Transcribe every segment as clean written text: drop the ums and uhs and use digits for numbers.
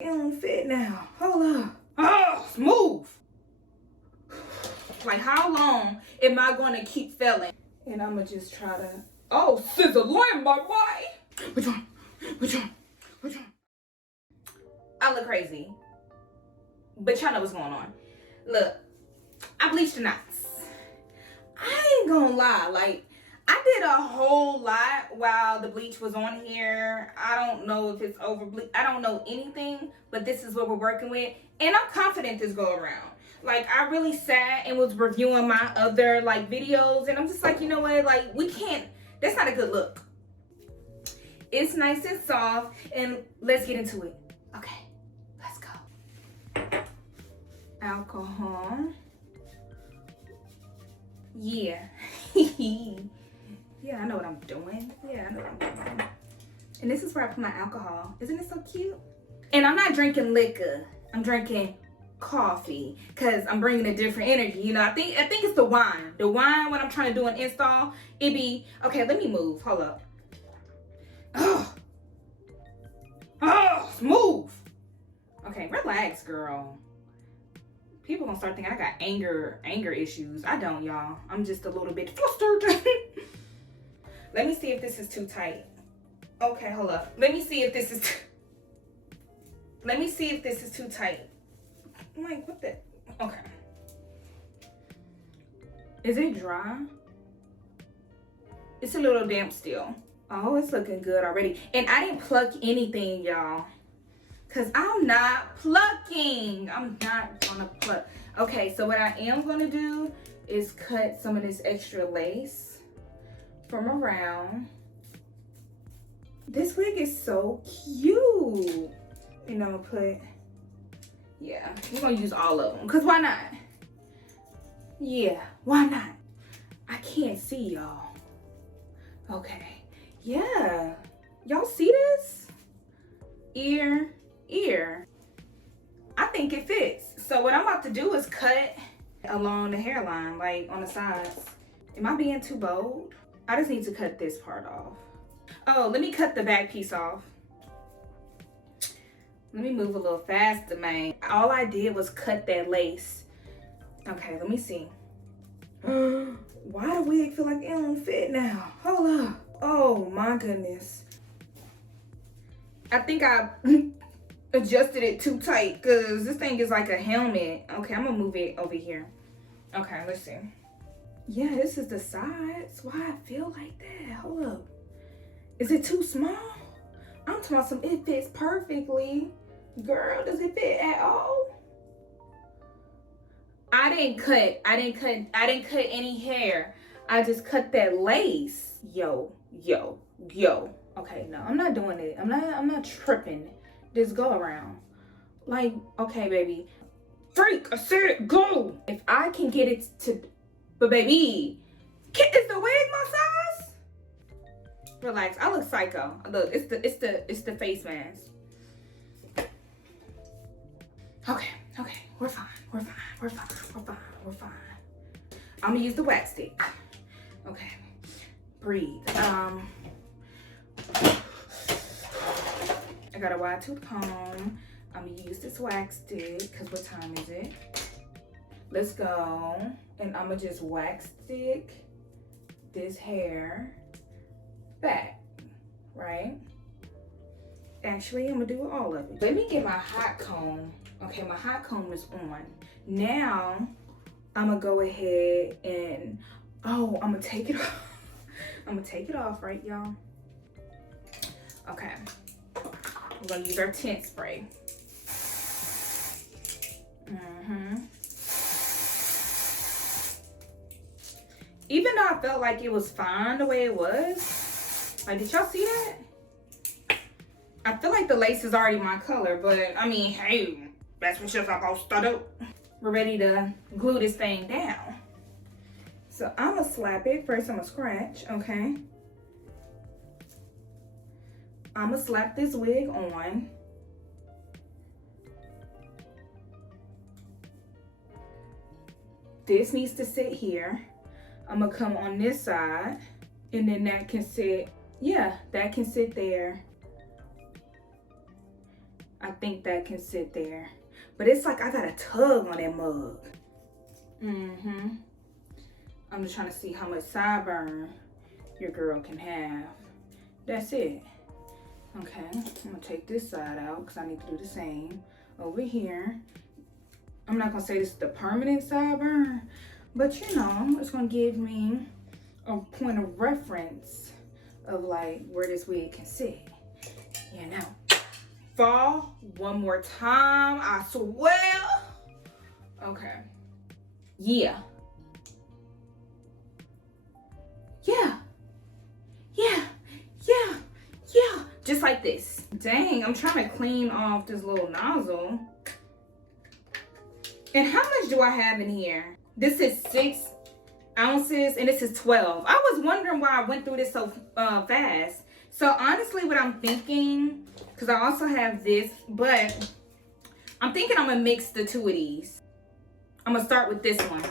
It don't fit now. Hold up. Oh, smooth. Like, how long am I gonna keep failing? And I'ma just try to. Oh, scissor lamb, my boy. Which one? Which one? Which one? I look crazy, but y'all know what's going on. Look, I bleached the knots. I ain't gonna lie, like, I did a whole lot while the bleach was on here. I don't know if it's over bleach. I don't know anything, but this is what we're working with. And I'm confident this go around. Like, I really sat and was reviewing my other, like, videos. And I'm just like, you know what? Like, we can't. That's not a good look. It's nice and soft. And let's get into it. Okay, let's go. Alcohol. Yeah. Yeah, I know what I'm doing. Yeah, I know what I'm doing. And this is where I put my alcohol. Isn't it so cute? And I'm not drinking liquor. I'm drinking coffee because I'm bringing a different energy. You know, I think it's the wine. The wine, when I'm trying to do an install, it be, okay, let me move. Hold up. Oh, smooth. Okay, relax, girl. People gonna start thinking I got anger issues. I don't, y'all. I'm just a little bit flustered. Let me see if this is too tight. Okay, hold up. Let me see if this is too tight. I'm like, what the? Okay. Is it dry? It's a little damp still. Oh, it's looking good already. And I didn't pluck anything, y'all. Because I'm not plucking. I'm not gonna pluck. Okay, so what I am gonna do is cut some of this extra lace from around. This wig is so cute. And I'm gonna put, yeah, we're gonna use all of them. Because why not? Yeah, why not? I can't see y'all. Okay, yeah. Y'all see this? Ear. I think it fits. So what I'm about to do is cut along the hairline, like on the sides. Am I being too bold? I just need to cut this part off. Oh, let me cut the back piece off. Let me move a little faster, man. All I did was cut that lace. Okay, let me see. Why the wig feel like it don't fit now? Hold up. Oh my goodness. I think I adjusted it too tight because this thing is like a helmet. Okay, I'm gonna move it over here. Okay, let's see. Yeah, this is the sides. Why I feel like that? Hold up. Is it too small? I'm talking about some, it fits perfectly. Girl, does it fit at all? I didn't cut any hair. I just cut that lace. Yo. Okay, no, I'm not doing it. I'm not tripping. This go around. Like, okay, baby. Freak, I said go. If I can get it to, but baby, is the wig my size? Relax, I look psycho. Look, it's the face mask. Okay, we're fine. I'm gonna use the wax stick. Okay, breathe. I got a wide tooth comb. I'm gonna use this wax stick, because what time is it? Let's go. And I'm gonna just wax stick this hair back, right? Actually, I'm gonna do all of it. Let me get my hot comb. Okay, my hot comb is on. Now, I'm gonna go ahead and, I'm gonna take it off. I'm gonna take it off, right, y'all? Okay. We're gonna use our tint spray. Even though I felt like it was fine the way it was. Like, did y'all see that? I feel like the lace is already my color, but I mean, hey, that's what you're supposed to do. We're ready to glue this thing down. So I'm gonna slap it. First, I'm gonna scratch, okay? I'm gonna slap this wig on. This needs to sit here. I'm gonna come on this side, and then that can sit, yeah, that can sit there. I I think that can sit there. But it's like I got a tug on that mug. I'm just trying to see how much sideburn your girl can have. That's it. Okay, I'm gonna take this side out because I need to do the same. Over here, I'm not gonna say this is the permanent sideburn, but you know, it's gonna give me a point of reference of like where this wig can sit. You know, fall one more time, I swear. Okay. Yeah. Just like this. Dang, I'm trying to clean off this little nozzle. And how much do I have in here? This is 6 ounces and this is 12. I was wondering why I went through this so fast. So honestly, what I'm thinking, because I also have this, but I'm thinking I'm gonna mix the two of these. I'm gonna start with this one.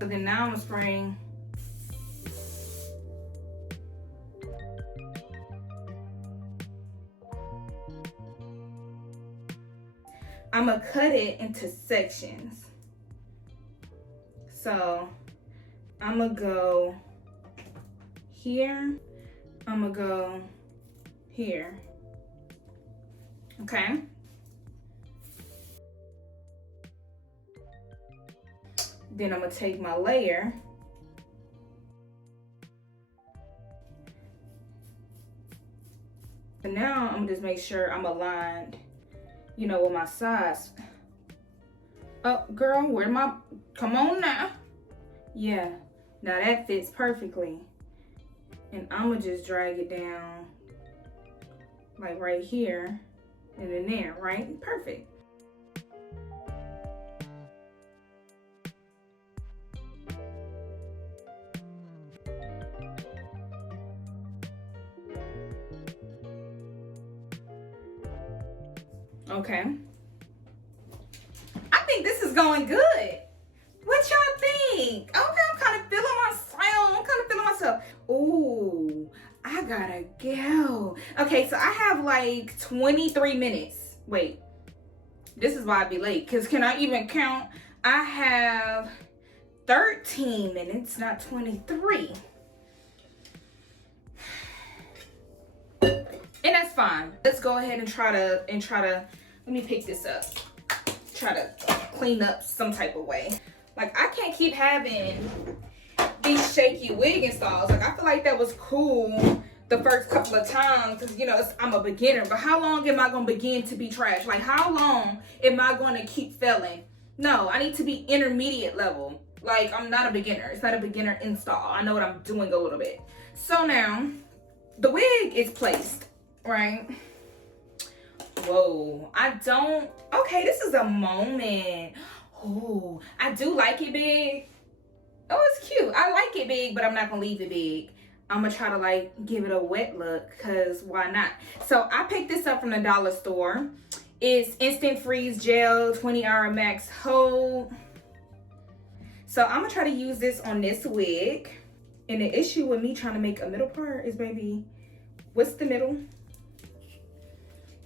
So then now I'm spraying. I'm gonna cut it into sections. So I'm gonna go here. I'm gonna go here. Okay. Then I'm gonna take my layer. And now I'm gonna just make sure I'm aligned, you know, with my sides. Oh, girl, come on now. Yeah, now that fits perfectly. And I'm gonna just drag it down like right here and then there, right? Perfect. Okay. I think this is going good. What y'all think? Okay, I'm kind of feeling myself. Ooh, I gotta go. Okay, so I have like 23 minutes. Wait, this is why I'd be late. Because can I even count? I have 13 minutes, not 23. And that's fine. Let's go ahead and try to, let me pick this up. Try to clean up some type of way. Like, I can't keep having these shaky wig installs. Like, I feel like that was cool the first couple of times because, you know, I'm a beginner. But how long am I going to begin to be trash? Like, how long am I going to keep failing? No, I need to be intermediate level. Like, I'm not a beginner. It's not a beginner install. I know what I'm doing a little bit. So now, the wig is placed, right? Whoa, okay, this is a moment. Oh, I do like it big. Oh, it's cute. I like it big, but I'm not gonna leave it big. I'm gonna try to like give it a wet look, cause why not? So I picked this up from the dollar store. It's instant freeze gel, 20-hour max hold. So I'm gonna try to use this on this wig. And the issue with me trying to make a middle part is, baby, what's the middle?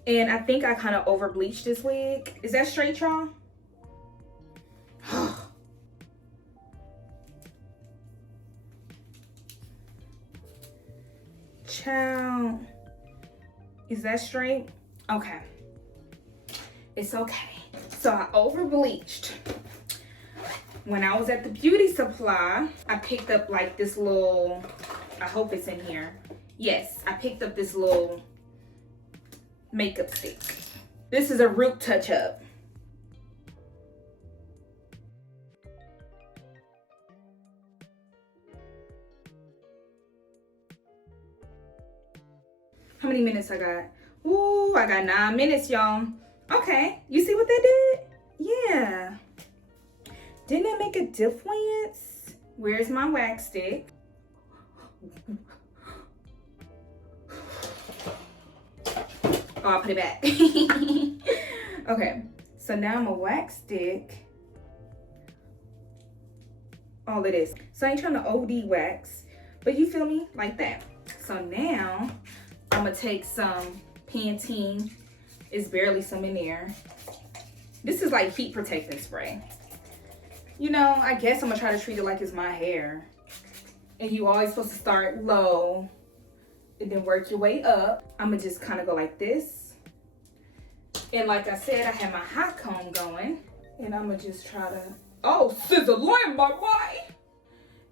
And I think I kind of over bleached this wig. Is that straight, y'all? Child. Is that straight? Okay. It's okay. So I over bleached. When I was at the beauty supply, I picked up like this little, I hope it's in here. Yes, I picked up this little makeup stick. This is a root touch-up. How many minutes I got? Ooh, I got 9 minutes, y'all. Okay, you see what they did? Yeah. Didn't it make a difference? Where's my wax stick? Oh, I'll put it back. Okay, so now my wax stick. all of this. So I ain't trying to OD wax, but you feel me? Like that. So now I'm gonna take some Pantene. It's barely some in there. This is like heat protectant spray. You know, I guess I'm gonna try to treat it like it's my hair. And you always supposed to start low and then work your way up. I'm gonna just kind of go like this. And like I said, I have my hot comb going. And I'm gonna just try to, oh, sizzling, my boy.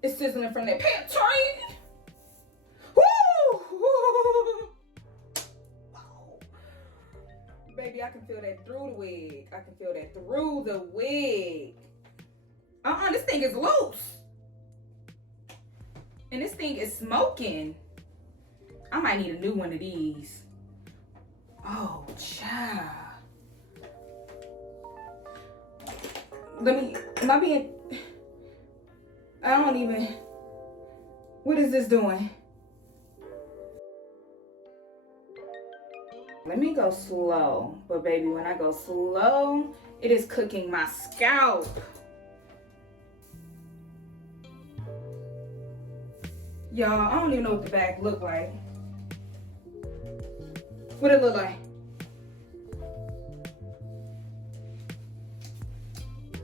It's sizzling from that Pantene. Woo! Baby, I can feel that through the wig. I can feel that through the wig. This thing is loose. And this thing is smoking. I might need a new one of these. Oh, child. What is this doing? Let me go slow. But baby, when I go slow, it is cooking my scalp. Y'all, I don't even know what the back look like. What it look like?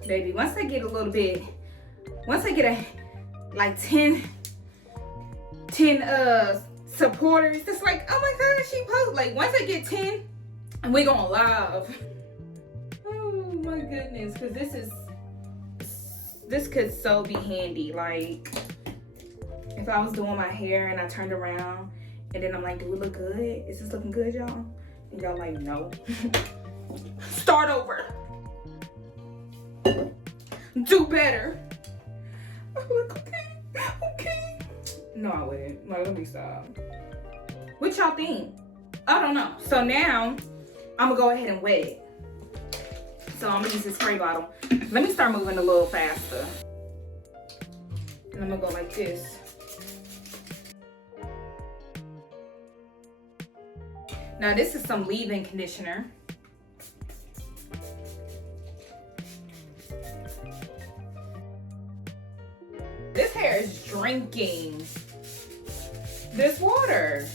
Baby, once I get like 10 supporters, it's like, oh my God, she posted. Like once I get 10, we going live. Oh my goodness, because this could so be handy. Like if I was doing my hair and I turned around and then I'm like, do it look good? Is this looking good, y'all? And y'all like, no. Start over. Do better. I'm like, okay. No, I wouldn't. Like, let me stop. What y'all think? I don't know. So now I'm gonna go ahead and wet it. So I'm gonna use this spray bottle. Let me start moving a little faster. And I'm gonna go like this. Now this is some leave-in conditioner. This hair is drinking this water.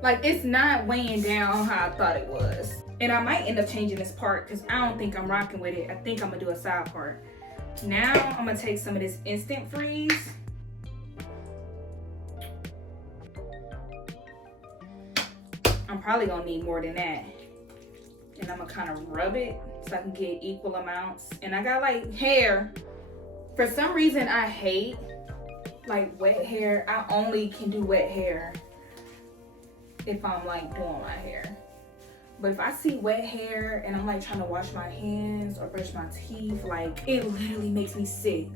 Like it's not weighing down how I thought it was. And I might end up changing this part because I don't think I'm rocking with it. I think I'm gonna do a side part. Now I'm gonna take some of this instant freeze. I'm probably gonna need more than that. And I'm gonna kind of rub it so I can get equal amounts. And I got like hair. For some reason I hate like wet hair. I only can do wet hair if I'm like doing my hair. But if I see wet hair and I'm like trying to wash my hands or brush my teeth, like it literally makes me sick.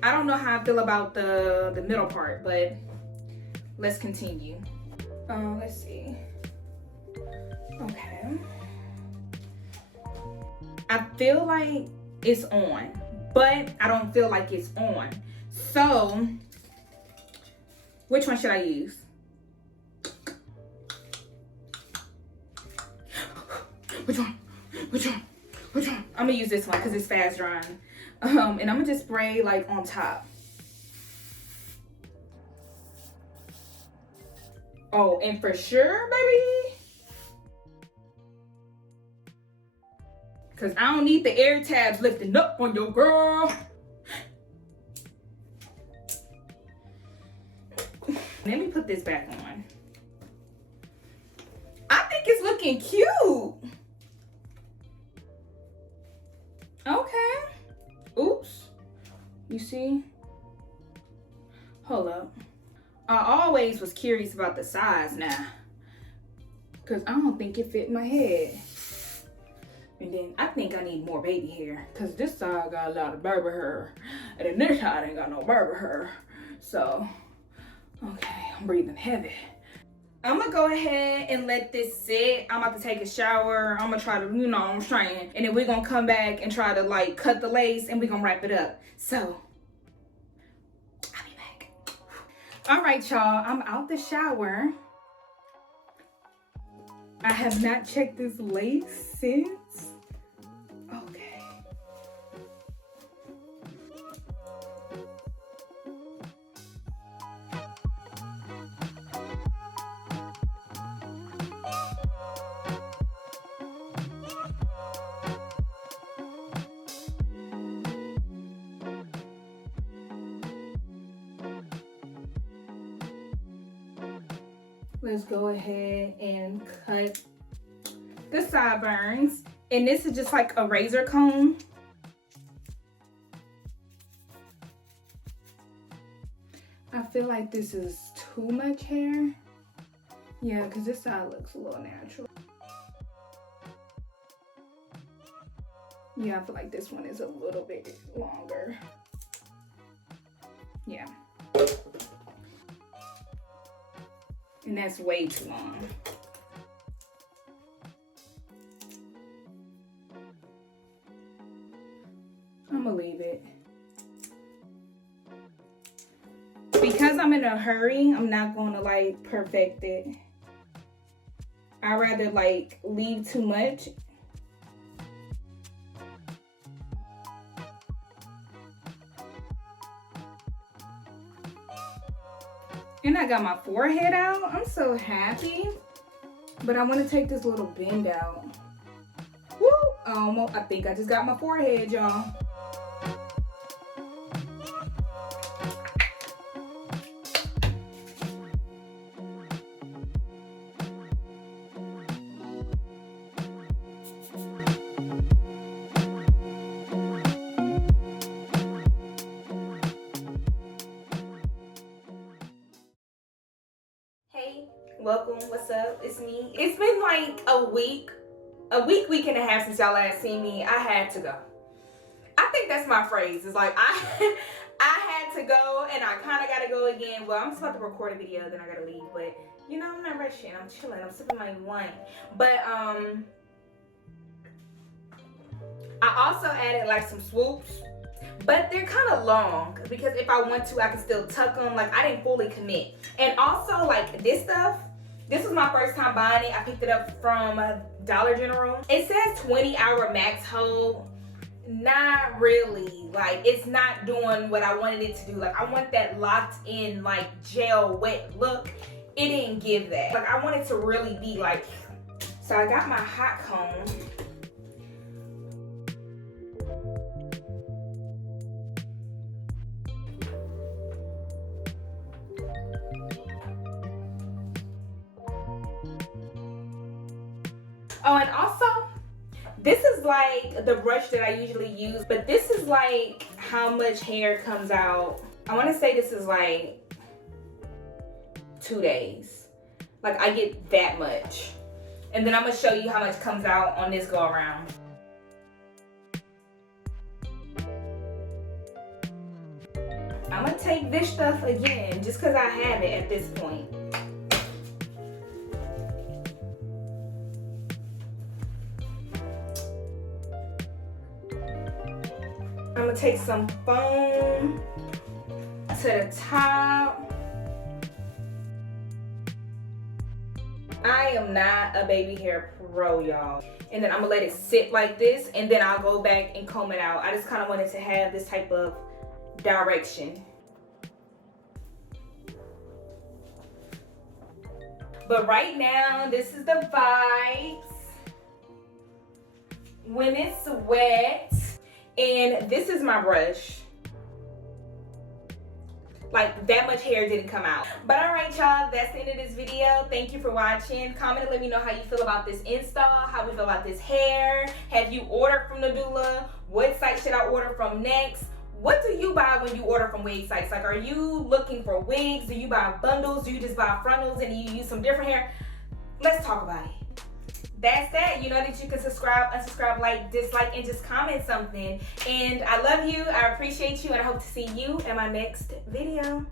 I don't know how I feel about the middle part, but let's continue. Let's see. Okay. I feel like it's on, but I don't feel like it's on. So, which one should I use? Which one? I'm gonna use this one because it's fast drying. And I'm gonna just spray like on top. Oh, and for sure, baby, because I don't need the air tabs lifting up on your girl. Let me put this back on. I think it's looking cute. Okay. Oops. You see? Hold up. I always was curious about the size now, because I don't think it fit my head. And then I think I need more baby hair, because this side got a lot of barber hair and then this side ain't got no barber hair. So, okay, I'm breathing heavy. I'm gonna go ahead and let this sit. I'm about to take a shower. I'm gonna try to, I'm straining. And then we're gonna come back and try to like cut the lace and we're gonna wrap it up. So, all right, y'all, I'm out the shower. I have not checked this lace since. Okay. let's go ahead and cut the sideburns. And this is just like a razor comb. I feel like this is too much hair. Yeah, because this side looks a little natural. Yeah, I feel like this one is a little bit longer. Yeah. And that's way too long. I'm gonna leave it. Because I'm in a hurry, I'm not gonna like perfect it. I'd rather like leave too much. And I got my forehead out. I'm so happy. But I want to take this little bend out. Woo! Almost. I think I just got my forehead, y'all. Welcome, what's up? It's me. It's been like a week and a half since y'all last seen me. I had to go. I think that's my phrase. It's like I had to go and I kind of got to go again. Well, I'm just about to record a video, then I got to leave. But you know, I'm not rushing. I'm chilling. I'm sipping my wine. But I also added like some swoops. But they're kind of long because if I want to, I can still tuck them. Like I didn't fully commit. And also like this stuff, this was my first time buying it. I picked it up from Dollar General. It says 20-hour max hold. Not really. Like it's not doing what I wanted it to do. Like I want that locked in like gel wet look. It didn't give that. Like I want it to really be like, so I got my hot comb. Oh, and also, this is like the brush that I usually use, but this is like how much hair comes out. I want to say this is like 2 days. Like I get that much. And then I'm going to show you how much comes out on this go around. I'm going to take this stuff again just because I have it at this point. I'm gonna take some foam to the top. I am not a baby hair pro, y'all. And then I'm gonna let it sit like this and then I'll go back and comb it out. I just kind of wanted to have this type of direction. But right now, this is the vibes. When it's wet. And this is my brush. Like that much hair didn't come out. But all right, y'all, that's the end of this video. Thank you for watching. Comment and let me know how you feel about this install, how we feel about this hair. Have you ordered from Nadula? What site should I order from next? What do you buy when you order from wig sites? Like, are you looking for wigs? Do you buy bundles? Do you just buy frontals and you use some different hair? Let's talk about it. That's that. You know that you can subscribe, unsubscribe, like, dislike, and just comment something. And I love you. I appreciate you. And I hope to see you in my next video.